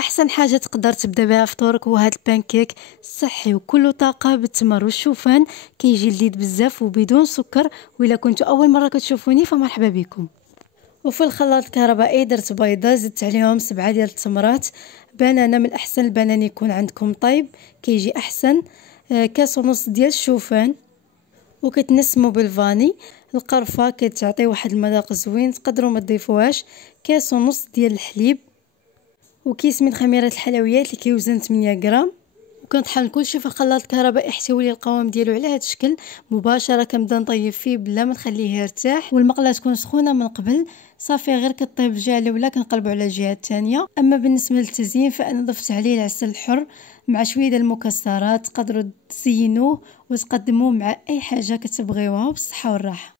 احسن حاجه تقدر تبدا بها فطورك هو هذا البانكيك صحي وكله طاقه بالتمر والشوفان. كيجي لذيذ بزاف وبدون سكر. وإلا كنتوا اول مره كتشوفوني فمرحبا بكم. وفي الخلاط الكهربائي درت بيضه، زدت عليهم 7 ديال التمرات، بنانه من الاحسن البنان يكون عندكم طيب كيجي احسن، كاس ونص ديال الشوفان، وكتنسموا بالفاني. القرفه كتعطي واحد المذاق زوين، تقدروا ما تضيفوهاش. كاس ونص ديال الحليب، وكيس من خميره الحلويات اللي كيوزن 8 غرام. وكنطحن كلشي في الخلاط الكهربائي حتى يولي القوام ديالو على هذا الشكل مباشره. كنبدا نطيب فيه بلا ما نخليه يرتاح، والمقله تكون سخونه من قبل. صافي غير كطيب الجهه الاولى كنقلبوا على الجهه الثانيه. اما بالنسبه للتزيين فانا ضفت عليه العسل الحر مع شويه ديال المكسرات. تقدروا تزينوه وتقدموه مع اي حاجه كتبغيوها بالصحه والراحه.